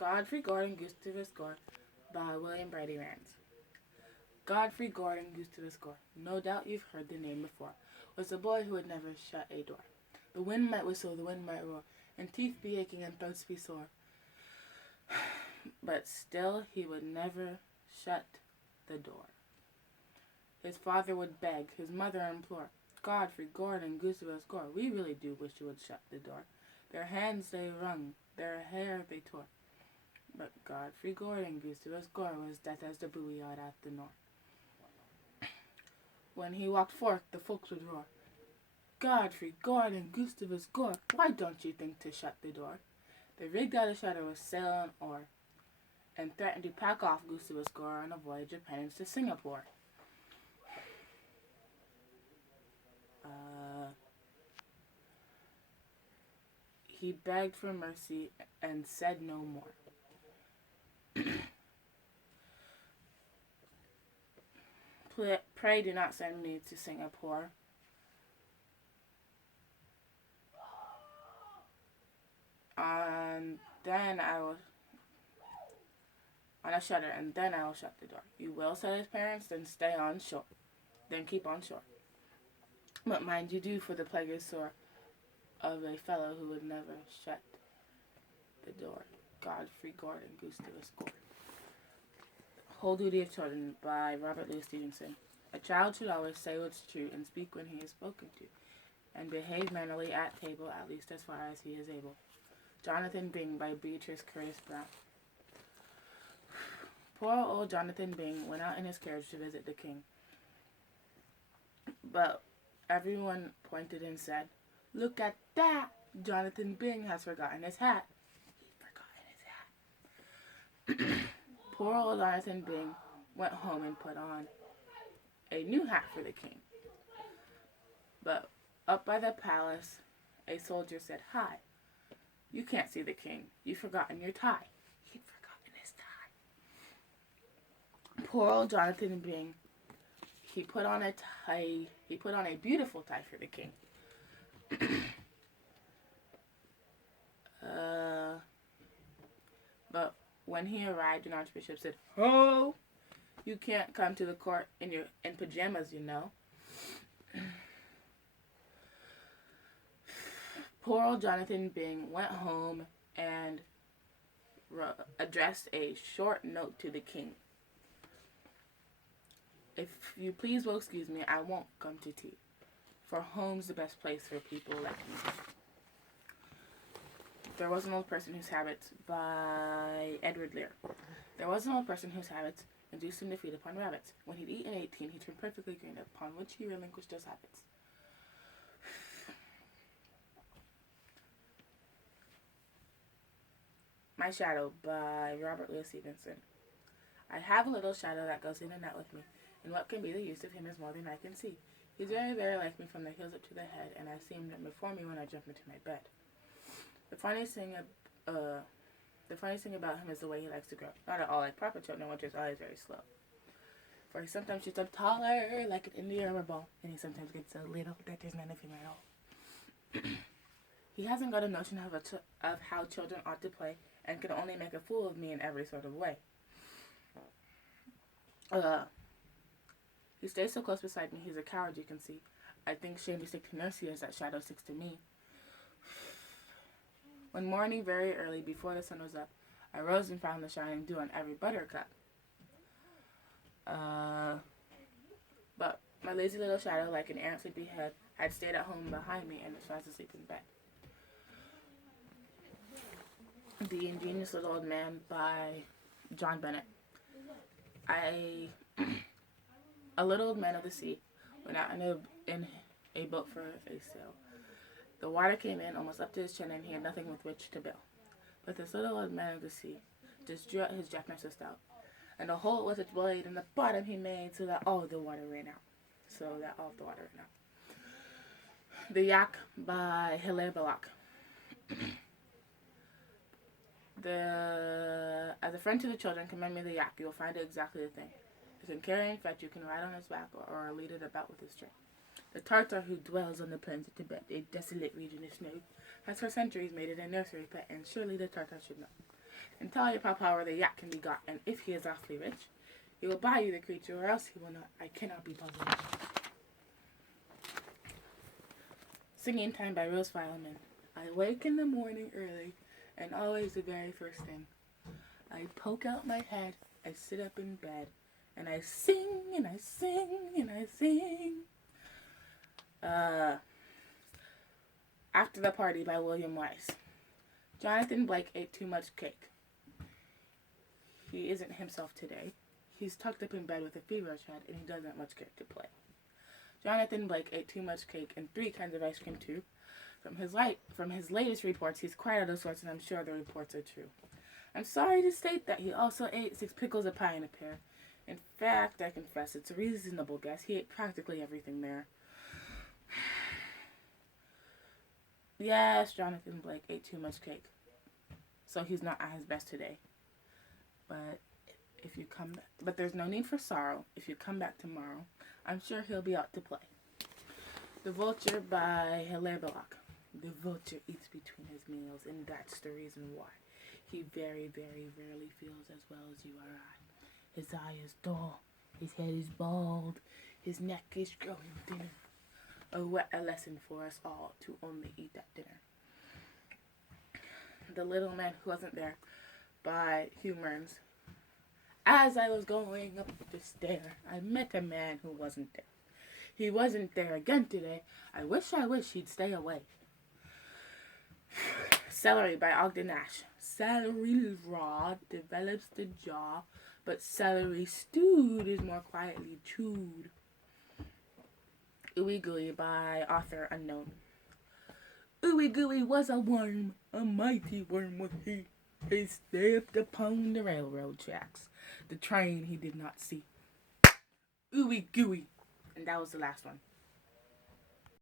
Godfrey Gordon Gustavus Gore by William Brady Rance. Godfrey Gordon Gustavus Gore, no doubt you've heard the name before, was a boy who would never shut a door. The wind might whistle, the wind might roar, and teeth be aching and throats be sore. But still he would never shut the door. His father would beg, his mother implore, Godfrey Gordon Gustavus Gore, we really do wish you would shut the door. Their hands they wrung, their hair they tore. But Godfrey Gordon Gustavus Gore was deaf as the buoy out at the north. When he walked forth, the folks would roar, Godfrey Gordon Gustavus Gore, why don't you think to shut the door? They rigged out a shutter with sail and oar, and threatened to pack off Gustavus Gore on a voyage of penance to Singapore. He begged for mercy and said no more. Pray do not send me to Singapore. Then I will on a shutter, and then I will shut the door. You will, said his parents, then stay on shore. Then keep on shore. But mind you do, for the plague is sore of a fellow who would never shut the door. Godfrey Gordon Gustavus Gore. Whole Duty of Children by Robert Louis Stevenson. A child should always say what's true and speak when he is spoken to, and behave mannerly at table, at least as far as he is able. Jonathan Bing by Beatrice Curtis Brown. Poor old Jonathan Bing went out in his carriage to visit the king. But everyone pointed and said, Look at that! Jonathan Bing has forgotten his hat. He'd forgotten his hat. Poor old Jonathan Bing went home and put on a new hat for the king. But up by the palace, a soldier said, Hi, you can't see the king. You've forgotten your tie. He'd forgotten his tie. Poor old Jonathan Bing, he put on a beautiful tie for the king. But when he arrived, an archbishop said, Ho! You can't come to the court in pajamas, you know. Poor old Jonathan Bing went home and addressed a short note to the king. If you please will excuse me, I won't come to tea, for home's the best place for people like me. There was an old person whose habits, by Edward Lear. There was an old person whose habits induced him to feed upon rabbits. When he'd eaten 18, he turned perfectly green, upon which he relinquished those habits. My Shadow by Robert Louis Stevenson. I have a little shadow that goes in and out with me, and what can be the use of him is more than I can see. He's very, very like me from the heels up to the head, and I see him before me when I jump into my bed. The funniest thing about him is the way he likes to grow. Not at all like proper children, which is always very slow. For he sometimes shoots up taller, like an Indian rubber ball, and he sometimes gets so little that there's none of him at all. He hasn't got a notion of how children ought to play, and can only make a fool of me in every sort of way. He stays so close beside me, he's a coward, you can see. I think shame to stick to nurse as that shadow sticks to me. One morning, very early, before the sun was up, I rose and found the shining dew on every buttercup. But my lazy little shadow, like an errant sleepyhead, had stayed at home behind me and was fast asleep in bed. The Ingenious Little Old Man by John Bennett. A little old man of the sea went out in a boat for a sail. The water came in almost up to his chin, and he had nothing with which to bill. But this little old man of the sea just drew out his jackknife so stout, and a hole with its blade in the bottom he made so that all of the water ran out. The Yak by Hilaire Belloc. As a friend to the children, commend me the yak. You will find it exactly the thing. You can carry and fetch, you can ride on its back, or lead it about with a string. The Tartar who dwells on the plains of Tibet, a desolate region of snow, has for centuries made it a nursery pet, and surely the Tartar should know. And tell your papa where the yak can be got, and if he is awfully rich, he will buy you the creature, or else he will not. I cannot be puzzled. Singing Time by Rose Fileman. I wake in the morning early, and always the very first thing. I poke out my head, I sit up in bed, and I sing, and I sing, and I sing. After the Party by William Weiss. Jonathan Blake ate too much cake. He isn't himself today. He's tucked up in bed with a feverish head, and he doesn't much care to play. Jonathan Blake ate too much cake and 3 kinds of ice cream too. From his latest reports, he's quite out of sorts, and I'm sure the reports are true. I'm sorry to state that he also ate 6 pickles, a pie, and a pear. In fact, I confess it's a reasonable guess. He ate practically everything there. Yes, Jonathan Blake ate too much cake, so he's not at his best today. But there's no need for sorrow. If you come back tomorrow, I'm sure he'll be out to play. The Vulture by Hilaire Belloc. The vulture eats between his meals, and that's the reason why. He very, very rarely feels as well as you or I. His eye is dull, his head is bald, his neck is growing thinner. A lesson for us all to only eat at dinner. The Little Man Who Wasn't There by Hugh Mearns. As I was going up the stair, I met a man who wasn't there. He wasn't there again today. I wish he'd stay away. Celery by Ogden Nash. Celery raw develops the jaw, but celery stewed is more quietly chewed. Ooey Gooey by author unknown. Ooey Gooey was a worm, a mighty worm was he. He stepped upon the railroad tracks, the train he did not see. Ooey Gooey. And that was the last one.